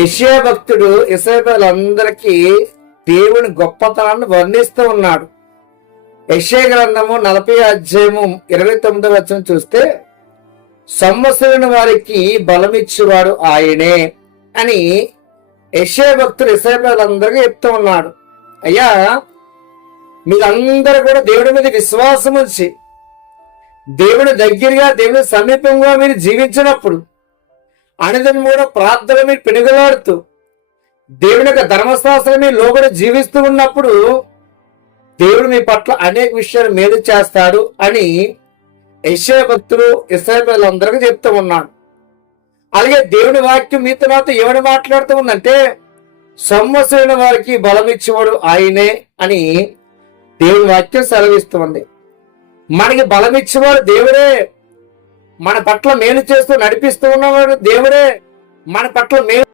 యెషయా భక్తుడు ఇశ్రాయేలులందరికీ దేవుని గొప్పతనాన్ని వర్ణిస్తూ ఉన్నాడు. యెషయా గ్రంథము 40 అధ్యాయము 29వ వచనం చూస్తే, సంవత్సరం వారికి బలమిచ్చేవాడు ఆయనే అని యెషయా భక్తుడు ఇశ్రాయేలులందరికీ చెప్తూ ఉన్నాడు. అయ్యా, మీరందరూ కూడా దేవుడి మీద విశ్వాసం ఉంచి దేవుని దగ్గరగా, దేవుని సమీపంగా మీరు జీవించినప్పుడు, అనుదినం కూడా ప్రార్థన మీరు పెనుగలాడుతూ దేవుని యొక్క ధర్మశాస్త్రం మీరు లోబడి జీవిస్తూ ఉన్నప్పుడు దేవుడు మీ పట్ల అనేక విషయాలు మేలు చేస్తాడు అని యెషయా భక్తులు ఇశ్రాయేలులందరికీ చెప్తూ ఉన్నాడు. అలాగే దేవుని వాక్యం మీతో నాతో ఏమని మాట్లాడుతూ ఉందంటే, సంవత్సరం వారికి బలం ఇచ్చేవాడు ఆయనే అని దేవుని వాక్యం సెలవిస్తుంది. మనకి బలం ఇచ్చేవాడు దేవుడే, మన పట్ల మేలు చేస్తూ నడిపిస్తూ ఉన్నవాడు దేవుడే, మన పట్ల మేలు